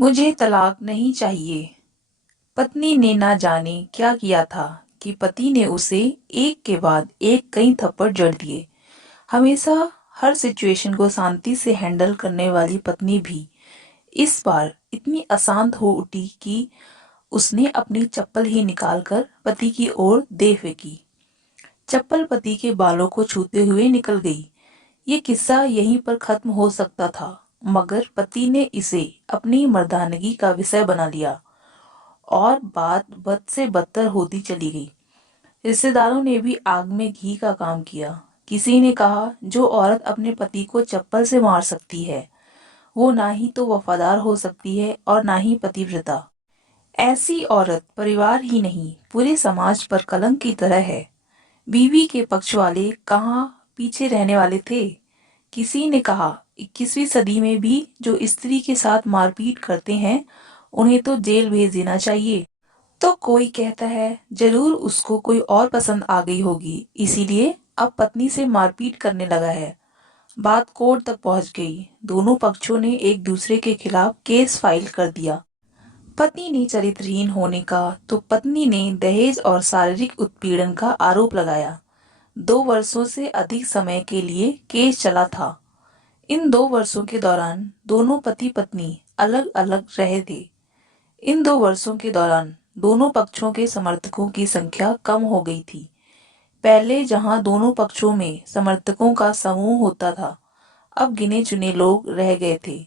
मुझे तलाक नहीं चाहिए। पत्नी ने ना जाने क्या किया था कि पति ने उसे एक के बाद एक कई थप्पड़ जड़ दिए। हमेशा हर सिचुएशन को शांति से हैंडल करने वाली पत्नी भी इस बार इतनी अशांत हो उठी कि उसने अपनी चप्पल ही निकालकर पति की ओर दे फेंकी। चप्पल पति के बालों को छूते हुए निकल गई। ये किस्सा यहीं पर खत्म हो सकता था, मगर पति ने इसे अपनी मर्दानगी का विषय बना लिया और बात बद से बदतर होती चली गई। रिश्तेदारों ने भी आग में घी का काम किया। किसी ने कहा, जो औरत अपने पति को चप्पल से मार सकती है वो ना ही तो वफादार हो सकती है और ना ही पतिव्रता। ऐसी औरत परिवार ही नहीं पूरे समाज पर कलंक की तरह है। बीवी के पक्ष वाले कहाँ पीछे रहने वाले थे। किसी ने कहा, 21वीं सदी में भी जो स्त्री के साथ मारपीट करते हैं उन्हें तो जेल भेज देना चाहिए। तो कोई कहता है, जरूर उसको कोई और पसंद आ गई होगी, इसीलिए अब पत्नी से मारपीट करने लगा है। बात कोर्ट तक पहुंच गई। दोनों पक्षों ने एक दूसरे के खिलाफ केस फाइल कर दिया। पति ने चरित्रहीन होने का तो पत्नी ने दहेज और शारीरिक उत्पीड़न का आरोप लगाया। 2 वर्षों से अधिक समय के लिए केस चला था। इन 2 वर्षों के दौरान दोनों पति पत्नी अलग अलग रहे थे। इन 2 वर्षों के दौरान दोनों पक्षों के समर्थकों की संख्या कम हो गई थी। पहले जहां दोनों पक्षों में समर्थकों का समूह होता था, अब गिने चुने लोग रह गए थे।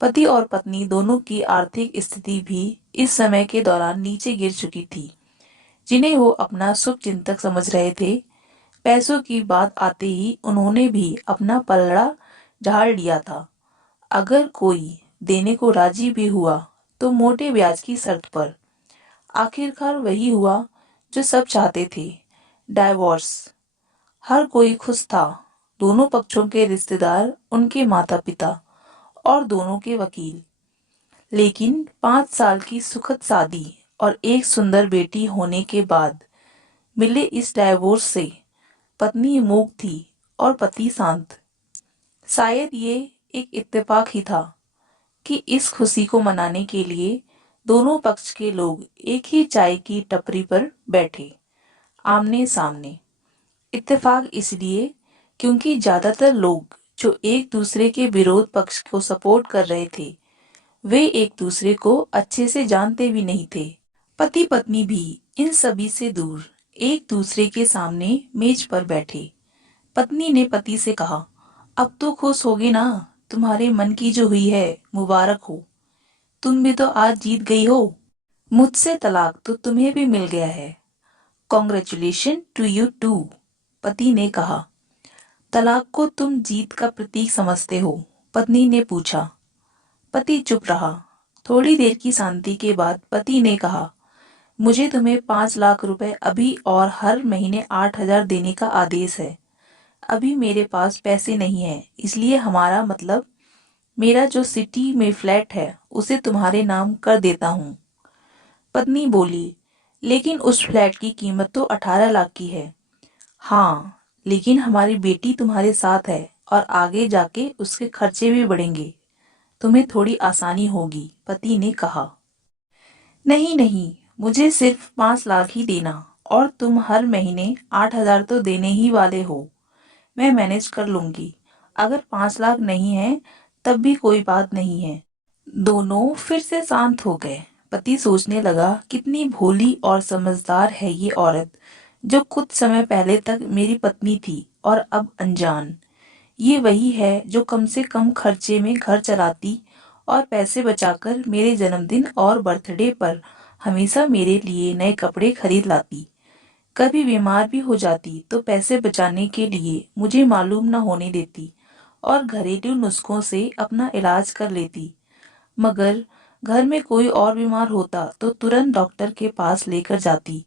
पति और पत्नी दोनों की आर्थिक स्थिति भी इस समय के दौरान नीचे गिर चुकी थी। जिन्हें वो अपना शुभ चिंतक समझ रहे थे, पैसों की बात आते ही उन्होंने भी अपना पलड़ा झाड़ लिया था। अगर कोई देने को राजी भी हुआ तो मोटे ब्याज की शर्त पर। आखिरकार वही हुआ जो सब चाहते थे, डाइवोर्स। हर कोई खुश था। दोनों पक्षों के रिश्तेदार, उनके माता पिता और दोनों के वकील। लेकिन 5 साल की सुखद शादी और एक सुंदर बेटी होने के बाद मिले इस डाइवोर्स से पत्नी मूक थी और पति शांत। शायद ये एक इत्तेफाक ही था कि इस खुशी को मनाने के लिए दोनों पक्ष के लोग एक ही चाय की टपरी पर बैठे, आमने सामने। इत्तेफाक इसलिए क्योंकि ज्यादातर लोग जो एक दूसरे के विरोध पक्ष को सपोर्ट कर रहे थे, वे एक दूसरे को अच्छे से जानते भी नहीं थे। पति पत्नी भी इन सभी से दूर एक दूसरे के सामने मेज पर बैठे। पत्नी ने पति से कहा, अब तो खुश होगे ना, तुम्हारे मन की जो हुई है मुबारक हो। तुम भी तो आज जीत गई हो। मुझसे तलाक तो तुम्हें भी मिल गया है। Congratulation to you too. पति ने कहा। तलाक को तुम जीत का प्रतीक समझते हो? पत्नी ने पूछा। पति चुप रहा। थोड़ी देर की शांति के बाद पति ने कहा, मुझे तुम्हें 5 लाख रुपए अभी और हर महीने 8,000 देने का आदेश है। अभी मेरे पास पैसे नहीं है, इसलिए हमारा मतलब मेरा जो सिटी में फ्लैट है उसे तुम्हारे नाम कर देता हूँ। पत्नी बोली, लेकिन उस फ्लैट की कीमत तो 18 लाख की है। हाँ, लेकिन हमारी बेटी तुम्हारे साथ है और आगे जाके उसके खर्चे भी बढ़ेंगे। तुम्हें थोड़ी आसानी होगी, पति ने कहा। नहीं नहीं, मुझे सिर्फ 5 लाख ही देना और तुम हर महीने 8,000 तो देने ही वाले हो। मैं मैनेज कर लूंगी। अगर 5 लाख नहीं है तब भी कोई बात नहीं है। दोनों फिर से शांत हो गए। पति सोचने लगा, कितनी भोली और समझदार है ये औरत, जो कुछ समय पहले तक मेरी पत्नी थी और अब अनजान। ये वही है जो कम से कम खर्चे में घर चलाती और पैसे बचाकर मेरे जन्मदिन और बर्थडे पर हमेशा मेरे लिए नए कपड़े खरीद लाती। कभी बीमार भी हो जाती तो पैसे बचाने के लिए मुझे मालूम न होने देती और घरेलू नुस्खों से अपना इलाज कर लेती। मगर घर में कोई और बीमार होता तो तुरंत डॉक्टर के पास लेकर जाती।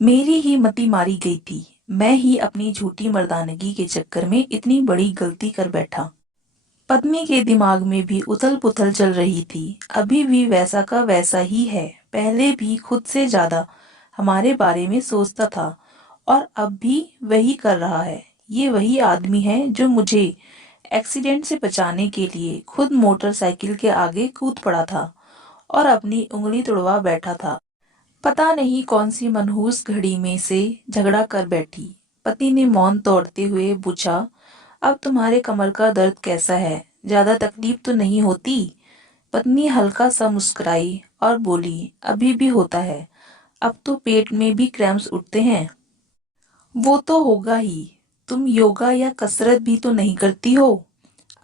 मेरी ही मति मारी गई थी। मैं ही अपनी झूठी मर्दानगी के चक्कर में इतनी बड़ी गलती कर बैठा। पत्नी के दिमाग में भी उथल पुथल चल रही थी। अभी भी वैसा का वैसा ही है। पहले भी खुद से ज्यादा हमारे बारे में सोचता था और अब भी वही कर रहा है। ये वही आदमी है जो मुझे एक्सीडेंट से बचाने के लिए खुद मोटरसाइकिल के आगे कूद पड़ा था और अपनी उंगली तुड़वा बैठा था। पता नहीं कौन सी मनहूस घड़ी में से झगड़ा कर बैठी। पति ने मौन तोड़ते हुए पूछा, अब तुम्हारे कमर का दर्द कैसा है? ज्यादा तकलीफ तो नहीं होती? पत्नी हल्का सा मुस्कुराई और बोली, अभी भी होता है। अब तो पेट में भी क्रैम्प्स उठते हैं। वो तो होगा ही। तुम योगा या कसरत भी तो नहीं करती हो।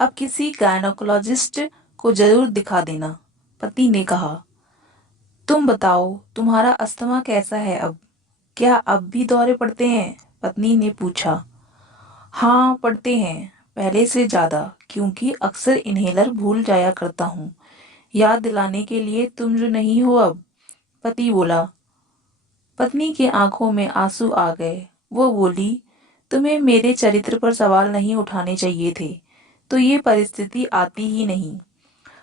अब किसी गायनोकोलॉजिस्ट को जरूर दिखा देना, पति ने कहा। तुम बताओ, तुम्हारा अस्थमा कैसा है अब? क्या अब भी दौरे पड़ते हैं? पत्नी ने पूछा। हाँ, पड़ते हैं, पहले से ज्यादा, क्योंकि अक्सर इन्हेलर भूल जाया करता हूँ। याद दिलाने के लिए तुम जो नहीं हो अब, पति बोला। पत्नी की आंखों में आंसू आ गए। वो बोली, तुम्हें मेरे चरित्र पर सवाल नहीं उठाने चाहिए थे, तो ये परिस्थिति आती ही नहीं।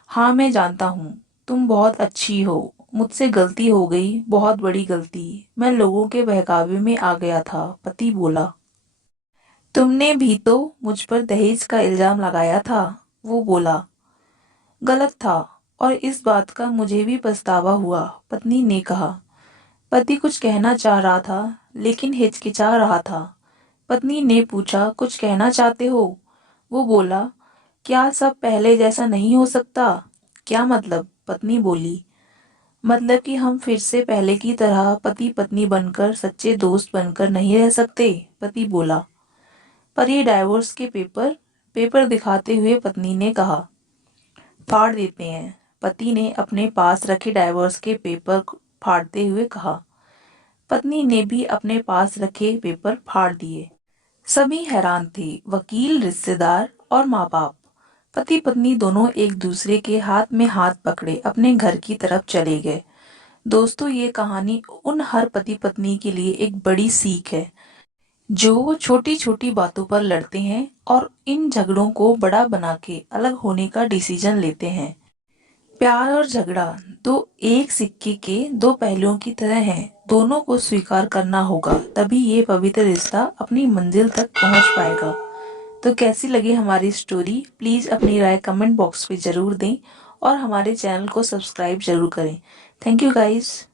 हाँ, मैं जानता हूँ, तुम बहुत अच्छी हो। मुझसे गलती हो गई, बहुत बड़ी गलती। मैं लोगों के बहकावे में आ गया था, पति बोला। तुमने भी तो मुझ पर दहेज का इल्जाम लगाया था, वो बोला। गलत था, और इस बात का मुझे भी पछतावा हुआ, पत्नी ने कहा। पति कुछ कहना चाह रहा था, लेकिन हिचकिचा रहा था। पत्नी ने पूछा, कुछ कहना चाहते हो? वो बोला, क्या सब पहले जैसा नहीं हो सकता? क्या मतलब? पत्नी बोली। मतलब कि हम फिर से पहले की तरह पति पत्नी बनकर, सच्चे दोस्त बनकर नहीं रह सकते, पति बोला। पर ये डाइवोर्स के पेपर पेपर दिखाते हुए पत्नी ने कहा। फाड़ देते हैं, पति ने अपने पास रखे डाइवोर्स के पेपर फाड़ते हुए कहा। पत्नी ने भी अपने पास रखे पेपर फाड़ दिए। सभी हैरान थे, वकील, रिश्तेदार और माँ बाप। पति पत्नी दोनों एक दूसरे के हाथ में हाथ पकड़े अपने घर की तरफ चले गए। दोस्तों, ये कहानी उन हर पति पत्नी के लिए एक बड़ी सीख है, जो छोटी छोटी बातों पर लड़ते हैं और इन झगड़ों को बड़ा बना के अलग होने का डिसीजन लेते हैं। प्यार और झगड़ा दो एक सिक्के के दो पहलुओं की तरह हैं। दोनों को स्वीकार करना होगा, तभी ये पवित्र रिश्ता अपनी मंजिल तक पहुंच पाएगा। तो कैसी लगी हमारी स्टोरी? प्लीज अपनी राय कमेंट बॉक्स में जरूर दें और हमारे चैनल को सब्सक्राइब जरूर करें। Thank you guys.